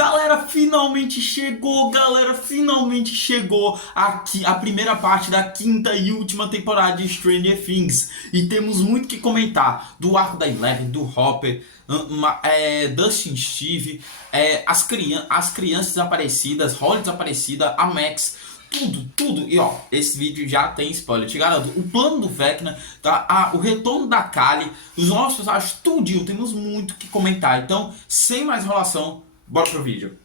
Galera, finalmente chegou aqui a primeira parte da quinta e última temporada de Stranger Things. E temos muito que comentar do arco da Eleven, do Hopper, Dustin Steve, as crianças desaparecidas, Holly desaparecida, a Max, tudo. E ó, esse vídeo já tem spoiler, te garanto. O plano do Vecna, o retorno da Kali, os nossos personagens, tudinho, temos muito que comentar. Então, sem mais enrolação, bora pro vídeo.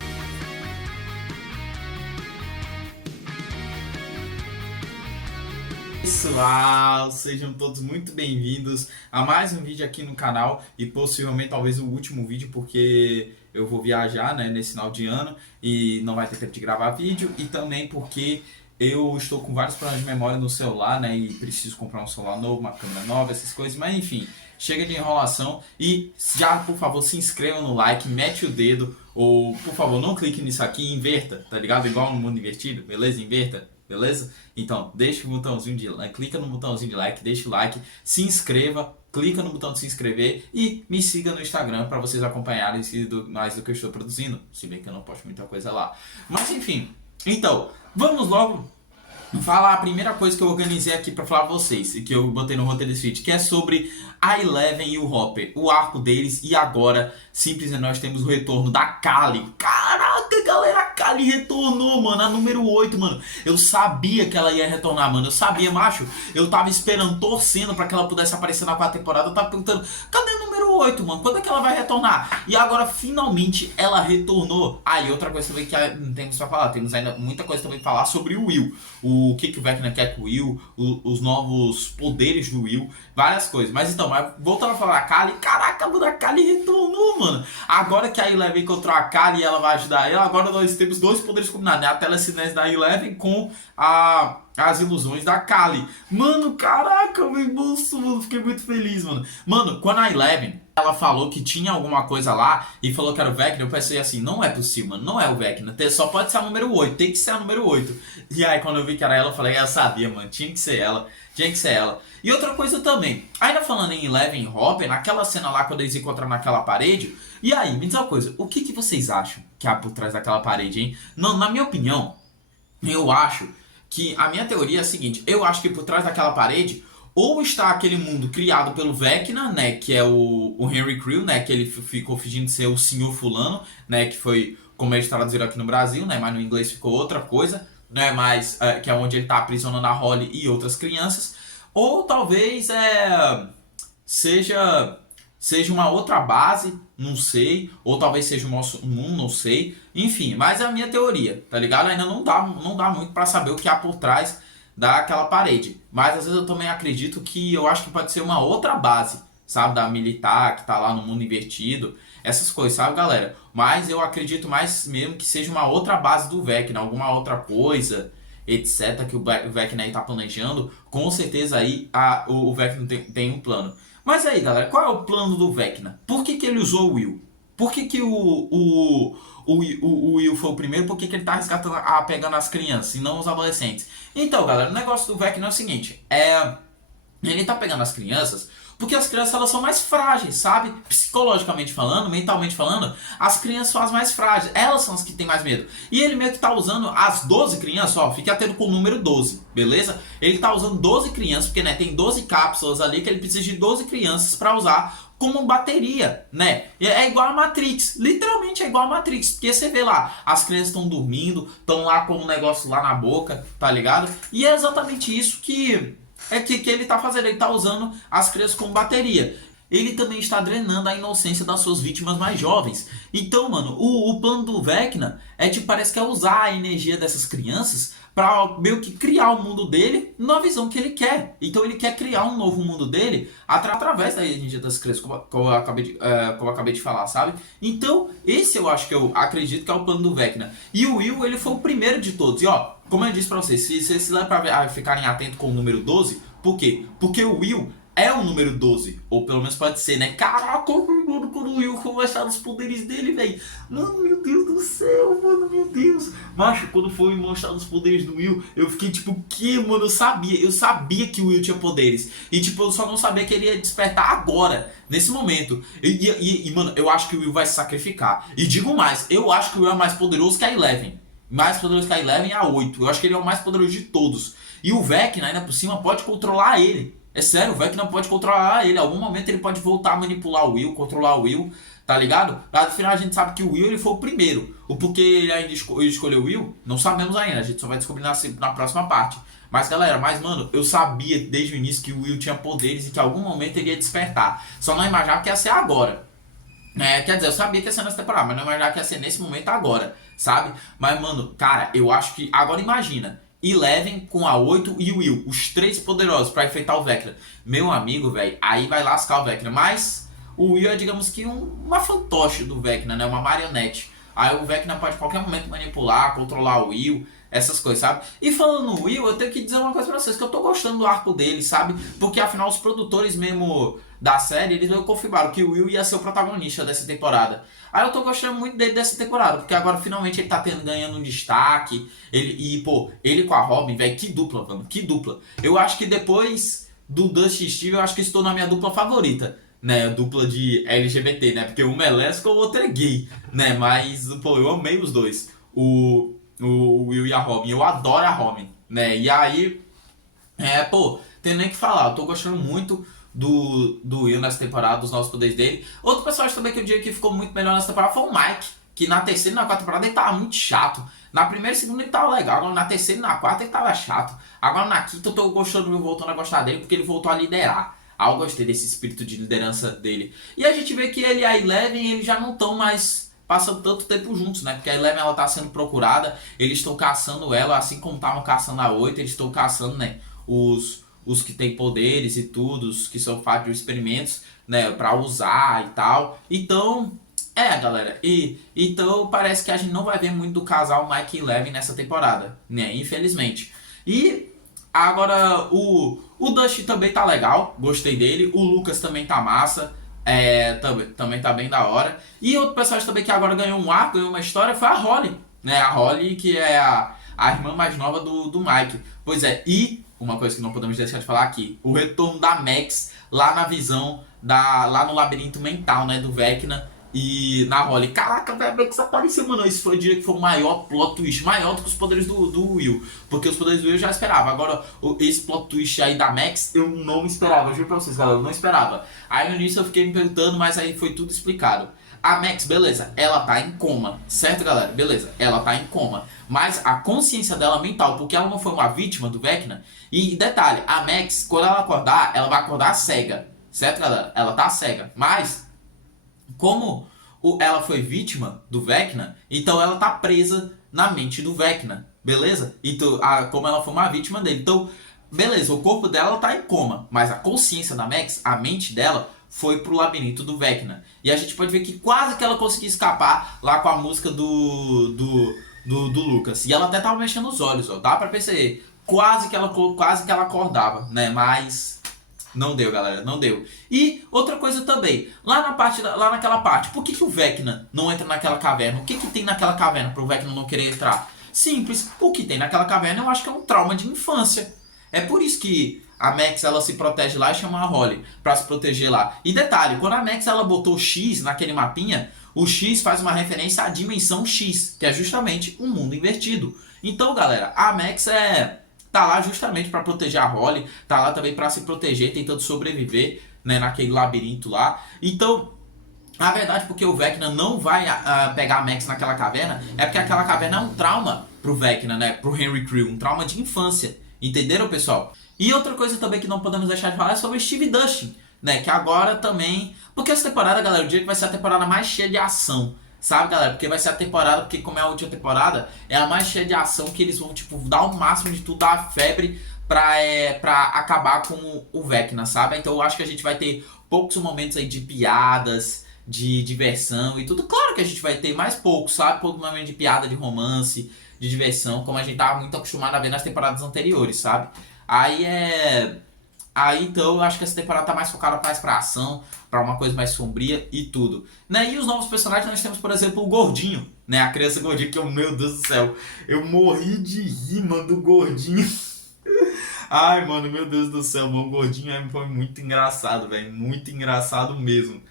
Pessoal, sejam todos muito bem-vindos a mais um vídeo aqui no canal e possivelmente talvez o último vídeo, porque eu vou viajar, né, nesse final de ano e não vai ter tempo de gravar vídeo, e também porque eu estou com vários problemas de memória no celular, né, e preciso comprar um celular novo, uma câmera nova, essas coisas, mas enfim, chega de enrolação e já, por favor, se inscreva no like, mete o dedo, ou por favor, não clique nisso aqui e inverta, tá ligado? Igual no mundo invertido, beleza? Inverta. Beleza? Então, deixa o botãozinho de like, clica no botãozinho de like, deixa o like, se inscreva, clica no botão de se inscrever e me siga no Instagram para vocês acompanharem mais do que eu estou produzindo, se bem que eu não posto muita coisa lá. Mas enfim, então, vamos logo falar a primeira coisa que eu organizei aqui para falar pra vocês e que eu botei no roteiro desse vídeo, que é sobre a Eleven e o Hopper, o arco deles, e agora simplesmente nós temos o retorno da Kali. Caraca, galera, a Kali retornou, mano, a número 8, mano. Eu sabia que ela ia retornar, mano, eu sabia, macho. Eu tava esperando, torcendo pra que ela pudesse aparecer na quarta temporada. Eu tava perguntando, cadê a número 8, mano? Quando é que ela vai retornar? E agora, finalmente, ela retornou. E outra coisa também que não temos pra falar, temos ainda muita coisa também pra falar sobre o Will. O que o Vecna quer com o Will, os novos poderes do Will, várias coisas. Mas então, voltando a falar da Kali, caraca, mano, a Kali retornou, mano. Agora que a Eleven encontrou a Kali e ela vai ajudar ela, agora nós temos dois poderes combinados, né? A telecinese da Eleven com as ilusões da Kali. Mano, caraca, meu bolso, mano, fiquei muito feliz, mano. Mano, quando a Eleven, ela falou que tinha alguma coisa lá e falou que era o Vecna, eu pensei assim, não é possível, mano, não é o Vecna, só pode ser a número 8, tem que ser a número 8. E aí quando eu vi que era ela, eu falei, eu sabia, mano, tinha que ser ela. E outra coisa também, ainda falando em Eleven e Hopper, naquela cena lá quando eles encontram naquela parede, e aí, me diz uma coisa, o que vocês acham que há por trás daquela parede, hein? Não, na minha opinião, eu acho que a minha teoria é a seguinte, eu acho que por trás daquela parede ou está aquele mundo criado pelo Vecna, né, que é o Henry Creel, né, que ele ficou fingindo ser o Senhor Fulano, né, que foi como eles traduziram aqui no Brasil, né, mas no inglês ficou outra coisa, né, mas que é onde ele está aprisionando a Holly e outras crianças, ou talvez seja uma outra base, não sei, ou talvez seja o nosso mundo, não sei, enfim, mas é a minha teoria, tá ligado? Ainda não dá muito para saber o que há por trás daquela parede, mas às vezes eu também acredito que eu acho que pode ser uma outra base, sabe, da militar que tá lá no mundo invertido, essas coisas, sabe, galera? Mas eu acredito mais mesmo que seja uma outra base do Vecna, alguma outra coisa, etc, que o Vecna aí tá planejando. Com certeza aí o Vecna tem um plano. Mas aí, galera, qual é o plano do Vecna? Por que ele usou o Will? Por que o Will foi o primeiro? Por que ele tá resgatando, pegando as crianças e não os adolescentes? Então, galera, o negócio do Vecna é o seguinte, ele tá pegando as crianças porque as crianças, elas são mais frágeis, sabe? Psicologicamente falando, mentalmente falando, as crianças são as mais frágeis, elas são as que têm mais medo. E ele meio que tá usando as 12 crianças, ó, fica atento com o número 12, beleza? Ele tá usando 12 crianças, porque, né, tem 12 cápsulas ali que ele precisa de 12 crianças pra usar como bateria, né? É igual a Matrix, literalmente é igual a Matrix, porque você vê lá, as crianças estão dormindo, estão lá com um negócio lá na boca, tá ligado? E é exatamente isso que ele tá fazendo, ele tá usando as crianças como bateria. Ele também está drenando a inocência das suas vítimas mais jovens. Então, mano, o plano do Vecna parece que é usar a energia dessas crianças para meio que criar o mundo dele na visão que ele quer. Então ele quer criar um novo mundo dele através da energia das crianças, como eu acabei de falar, sabe? Então, esse eu acho que eu acredito que é o plano do Vecna. E o Will, ele foi o primeiro de todos. E ó, como eu disse pra vocês, se vocês ficarem atentos com o número 12, por quê? Porque o Will é o número 12. Ou pelo menos pode ser, né? Caraca, mano, quando o Will mostrar os poderes dele, velho. Mano, meu Deus do céu, mano, meu Deus. Macho, quando foi mostrar os poderes do Will, eu fiquei tipo, que, mano, eu sabia que o Will tinha poderes. E tipo, eu só não sabia que ele ia despertar agora, nesse momento. Mano, eu acho que o Will vai se sacrificar. E digo mais, eu acho que o Will é mais poderoso que a Eleven. Mais poderoso que a Eleven e a 8. Eu acho que ele é o mais poderoso de todos. E o Vecna, ainda por cima, pode controlar ele. É sério, o Vecna pode controlar ele. Em algum momento ele pode voltar a manipular o Will, controlar o Will, tá ligado? Mas no final a gente sabe que o Will ele foi o primeiro. O porquê ele ainda escolheu o Will, não sabemos ainda. A gente só vai descobrir na próxima parte. Mas galera, mano, eu sabia desde o início que o Will tinha poderes e que em algum momento ele ia despertar. Só não imaginava que ia ser agora. Quer dizer, eu sabia que ia ser nessa temporada, mas não imaginava que ia ser nesse momento agora, sabe? Mas, mano, cara, eu acho que. Agora imagina. Eleven com a 8 e o Will, os três poderosos pra enfrentar o Vecna. Meu amigo, velho, aí vai lascar o Vecna. Mas o Will é, digamos que, uma fantoche do Vecna, né? Uma marionete. Aí o Vecna pode a qualquer momento manipular, controlar o Will, essas coisas, sabe? E falando no Will, eu tenho que dizer uma coisa pra vocês, que eu tô gostando do arco dele, sabe? Porque afinal os produtores mesmo da série, eles confirmaram que o Will ia ser o protagonista dessa temporada. Aí eu tô gostando muito dele dessa temporada, porque agora finalmente ele tá ganhando um destaque. Ele com a Robin, velho, que dupla, mano, que dupla. Eu acho que depois do Dusty e Steve, eu acho que estou na minha dupla favorita, né, dupla de LGBT, né, porque uma é lésbica e o outro é gay, né, mas, pô, eu amei os dois, o Will e a Robin, eu adoro a Robin, né, e aí, tem nem que falar, eu tô gostando muito do Will nessa temporada, dos novos poderes dele. Outro personagem também que eu diria que ficou muito melhor nessa temporada foi o Mike, que na terceira e na quarta temporada ele tava muito chato. Na primeira e segunda ele tava legal, agora na terceira e na quarta ele tava chato. Agora na quinta eu tô gostando do Will voltando a gostar dele porque ele voltou a liderar. Ah, eu gostei desse espírito de liderança dele. E a gente vê que ele e a Eleven eles já não estão mais passando tanto tempo juntos, né? Porque a Eleven ela tá sendo procurada, eles estão caçando ela, assim como estavam caçando a 8, eles estão caçando, né? Os que têm poderes e tudo, os que são feitos de experimentos, né? Pra usar e tal. Então, galera. Então parece que a gente não vai ver muito do casal Mike e Eleven nessa temporada, né? Infelizmente. E agora o Dusty também tá legal, gostei dele. O Lucas também tá massa. Também tá bem da hora. E outro personagem também que agora ganhou um arco, ganhou uma história, foi a Holly. Né? A Holly, que é a irmã mais nova do Mike. Pois é, e uma coisa que não podemos deixar de falar aqui, o retorno da Max lá na visão, lá no labirinto mental, né, do Vecna e na Holly. Caraca, a Max apareceu, mano. Isso foi, eu diria que foi o maior plot twist, maior do que os poderes do Will. Porque os poderes do Will eu já esperava. Agora, esse plot twist aí da Max, eu não esperava. Eu juro pra vocês, galera, eu não esperava. Aí no início eu fiquei me perguntando, mas aí foi tudo explicado. A Max, beleza, ela tá em coma, certo, galera? Beleza, ela tá em coma. Mas a consciência dela mental, porque ela não foi uma vítima do Vecna. E detalhe, a Max, quando ela acordar, ela vai acordar cega. Certo, galera? Ela tá cega. Mas, como ela foi vítima do Vecna, então ela tá presa na mente do Vecna. Beleza? Então, como ela foi uma vítima dele. Então, beleza, o corpo dela tá em coma. Mas a consciência da Max, a mente dela, foi pro labirinto do Vecna. E a gente pode ver que quase que ela conseguiu escapar lá com a música do Lucas. E ela até tava mexendo os olhos, ó. Dá pra perceber. Quase que ela acordava, né? Mas não deu, galera. Não deu. E outra coisa também. Lá naquela parte. Por que o Vecna não entra naquela caverna? O que tem naquela caverna pro Vecna não querer entrar? Simples. O que tem naquela caverna eu acho que é um trauma de infância. É por isso que a Max ela se protege lá e chama a Holly pra se proteger lá. E detalhe, quando a Max ela botou X naquele mapinha, o X faz uma referência à dimensão X, que é justamente um mundo invertido. Então, galera, a Max tá lá justamente para proteger a Holly, tá lá também para se proteger, tentando sobreviver, né, naquele labirinto lá. Então, a verdade, porque o Vecna não vai pegar a Max naquela caverna, é porque aquela caverna é um trauma pro Vecna, né, pro Henry Creel, um trauma de infância. Entenderam, pessoal? E outra coisa também que não podemos deixar de falar é sobre o Steve Dustin, né? Que agora também... Porque essa temporada, galera, eu diria que vai ser a temporada mais cheia de ação. Sabe, galera? Porque vai ser a temporada, porque como é a última temporada, é a mais cheia de ação que eles vão, tipo, dar o máximo de tudo, dar a febre pra acabar com o Vecna, sabe? Então eu acho que a gente vai ter poucos momentos aí de piadas, de diversão e tudo. Claro que a gente vai ter mais poucos, sabe? Poucos momentos de piada, de romance, de diversão, como a gente tava muito acostumado a ver nas temporadas anteriores, sabe? Aí Aí então eu acho que essa temporada tá mais focada mais pra ação, pra uma coisa mais sombria e tudo. Né? E os novos personagens nós temos, por exemplo, o Gordinho, né? A criança gordinha que, meu Deus do céu, eu morri de rir, mano, do Gordinho. Ai, mano, meu Deus do céu, mano, o Gordinho foi muito engraçado, velho, muito engraçado mesmo.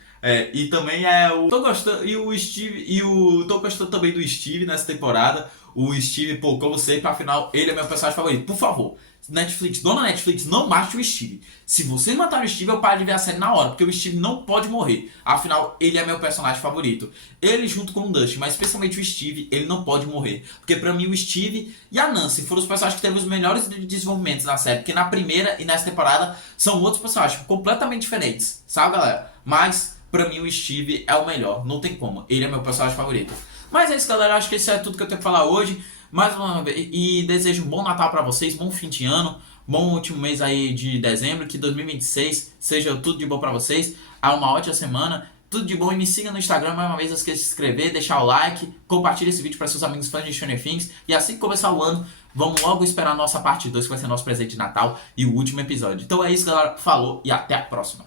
E também tô gostando e o Steve tô gostando também do Steve nessa temporada. O Steve, pô, como sempre, afinal, ele é meu personagem favorito. Por favor, Netflix, dona Netflix, não mate o Steve. Se vocês matarem o Steve, eu paro de ver a série na hora, porque o Steve não pode morrer. Afinal, ele é meu personagem favorito. Ele junto com o Dustin, mas especialmente o Steve, ele não pode morrer. Porque pra mim o Steve e a Nancy foram os personagens que teve os melhores desenvolvimentos na série. Porque na primeira e nessa temporada são outros personagens completamente diferentes, sabe, galera? Mas pra mim o Steve é o melhor, não tem como. Ele é meu personagem favorito. Mas é isso, galera. Acho que isso é tudo que eu tenho pra falar hoje. Mais uma vez, e desejo um bom Natal pra vocês, bom fim de ano, bom último mês aí de dezembro, que 2026 seja tudo de bom pra vocês. Uma ótima semana, tudo de bom, e me siga no Instagram, mais uma vez, não esqueça de se inscrever, deixar o like, compartilhe esse vídeo para seus amigos fãs de Stranger Things, e assim que começar o ano, vamos logo esperar a nossa parte 2, que vai ser nosso presente de Natal e o último episódio. Então é isso, galera, falou e até a próxima.